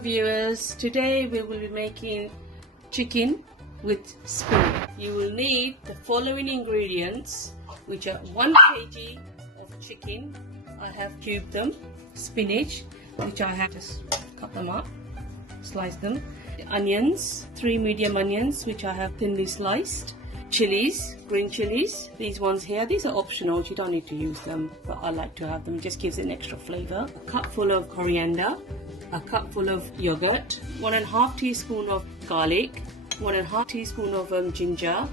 viewers, today we will be making chicken with spinach. You will need the following ingredients, which are 1 kg of chicken. I have cubed them. Spinach, which I have just cut them up, sliced them. The onions, 3 medium onions, which I have thinly sliced. Chillies, green chillies, these ones here, these are optional, you don't need to use them, but I like to have them, it just gives it an extra flavour. A cupful of coriander, a cupful of yoghurt, 1.5 teaspoon of garlic, 1.5 teaspoon of ginger,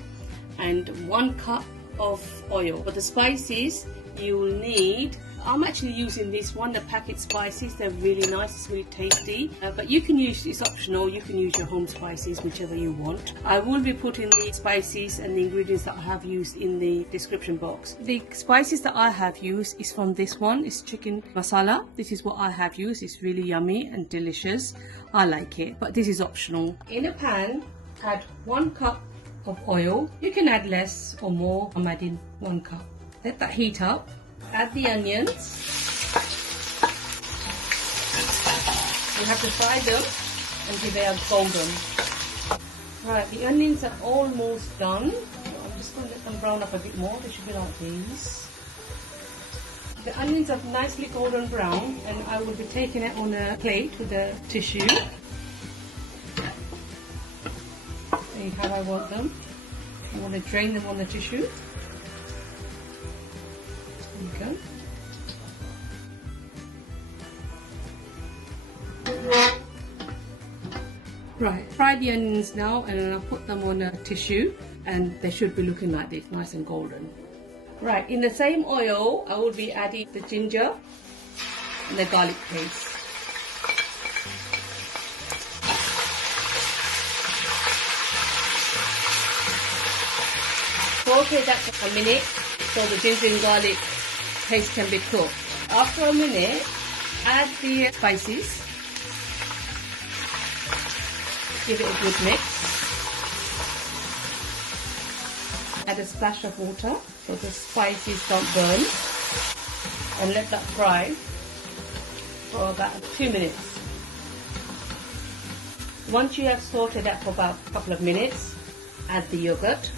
and 1 cup of oil. For the spices, you will need, I'm actually using this one, the packet spices. They're really nice, it's really tasty, but you can use, it's optional, you can use your home spices, whichever you want. I will be putting the spices and the ingredients that I have used in the description box. The spices that I have used is from this one, it's chicken masala. This is what I have used, it's really yummy and delicious. I like it, but this is optional. In a pan, add 1 cup of oil. You can add less or more, I'm adding 1 cup. Let that heat up. Add the onions. You have to fry them until they are golden. Right, the onions are almost done. I'm just going to let them brown up a bit more. They should be like these. The onions are nicely golden brown, and I will be taking it on a plate with a tissue. See how I want them. I want to drain them on the tissue. There you go. Right, fry the onions now, and I'll put them on a tissue, and they should be looking like this, nice and golden. Right, in the same oil, I will be adding the ginger and the garlic paste. Saute that for a minute so the ginger and garlic paste can be cooked. After a minute, add the spices. Give it a good mix. Add a splash of water so the spices don't burn. And let that fry for about 2 minutes. Once you have sauteed that for about a couple of minutes, add the yogurt.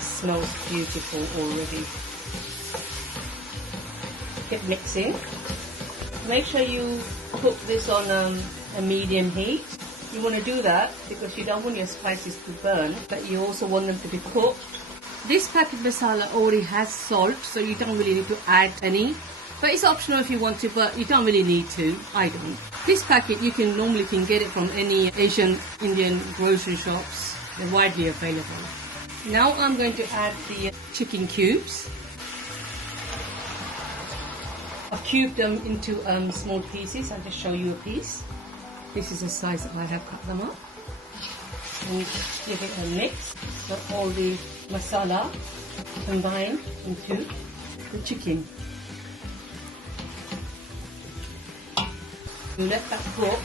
Smells beautiful already. Keep mixing. Make sure you cook this on a medium heat. You want to do that because you don't want your spices to burn, but you also want them to be cooked. This packet masala already has salt, so you don't really need to add any. But it's optional if you want to, but you don't really need to. I don't. This packet you can normally get it from any Asian, Indian grocery shops. They're widely available. Now I'm going to add the chicken cubes. I've cubed them into small pieces. I'll just show you a piece. This is the size that I have cut them up. And give it a mix so all the masala combine into the chicken. Let that cook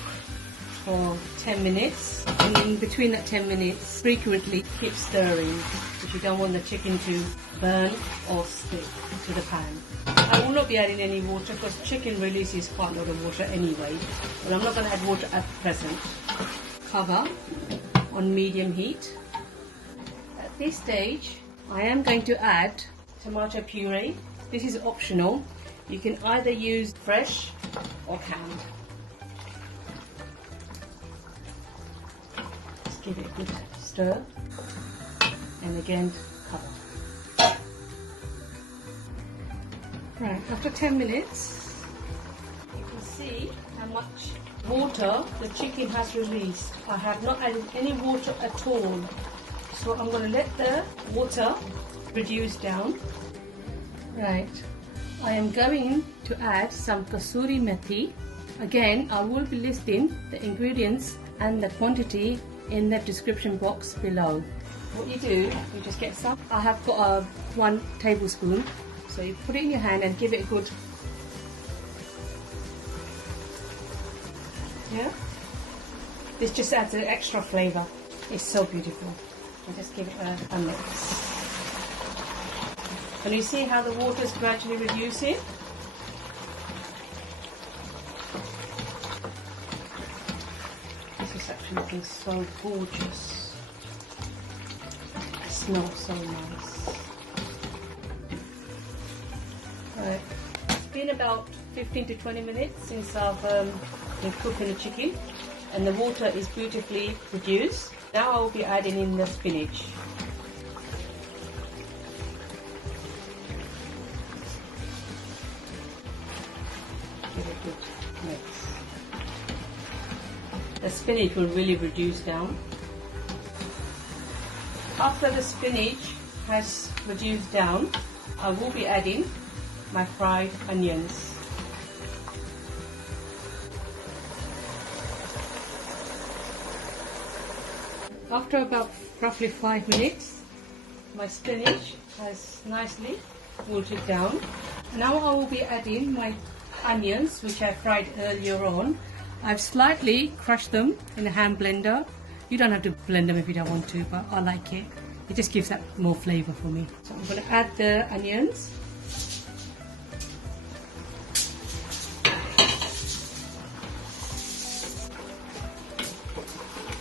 for 10 minutes, and in between that 10 minutes frequently keep stirring because you don't want the chicken to burn or stick to the pan. I will not be adding any water because chicken releases quite a lot of water anyway, but I'm not going to add water at present. Cover on medium heat. At this stage I am going to add tomato puree. This is optional. You can either use fresh or canned. Give it a good stir, and again cover. Right, after 10 minutes, you can see how much water the chicken has released. I have not added any water at all, so I'm going to let the water reduce down. Right, I am going to add some kasoori methi. Again, I will be listing the ingredients and the quantity in the description box below. What you do, you just get some. I have got 1 tablespoon, so you put it in your hand and give it a good, yeah. This just adds an extra flavour. It's so beautiful. I just give it a mix. Can you see how the water is gradually reducing? This is actually looking so gorgeous. It smells so nice. Right. It's been about 15 to 20 minutes since I've been cooking the chicken, and the water is beautifully reduced. Now I will be adding in the spinach. Give it a good mix. The spinach will really reduce down. After the spinach has reduced down, I will be adding my fried onions. After about roughly 5 minutes, my spinach has nicely wilted down. Now I will be adding my onions, which I fried earlier on. I've slightly crushed them in a hand blender. You don't have to blend them if you don't want to, but I like it. It just gives that more flavor for me. So I'm going to add the onions.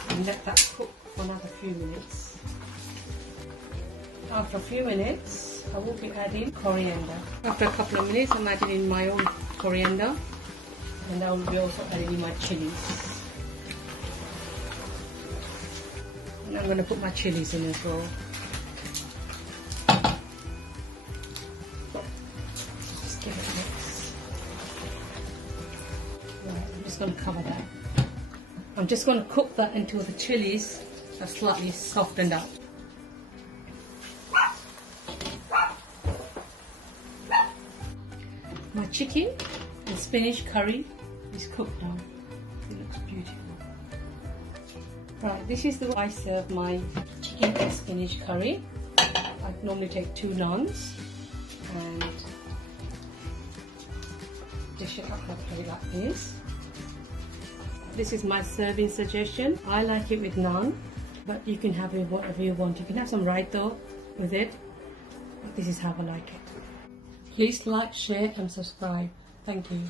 And let that cook for another few minutes. After a few minutes, I will be adding coriander. After a couple of minutes, I'm adding in my own coriander, and I will be also adding in my chillis. And I'm going to put my chillis in as well. Just give it a mix. Right, I'm just going to cover that. I'm just going to cook that until the chillis are slightly softened up. My chicken and spinach curry is cooked now. It looks beautiful. Right, this is the way I serve my chicken and spinach curry. I normally take 2 naans and dish it up like this. This is my serving suggestion. I like it with naan, but you can have it whatever you want. You can have some raita with it, but this is how I like it. Please like, share and subscribe. Thank you.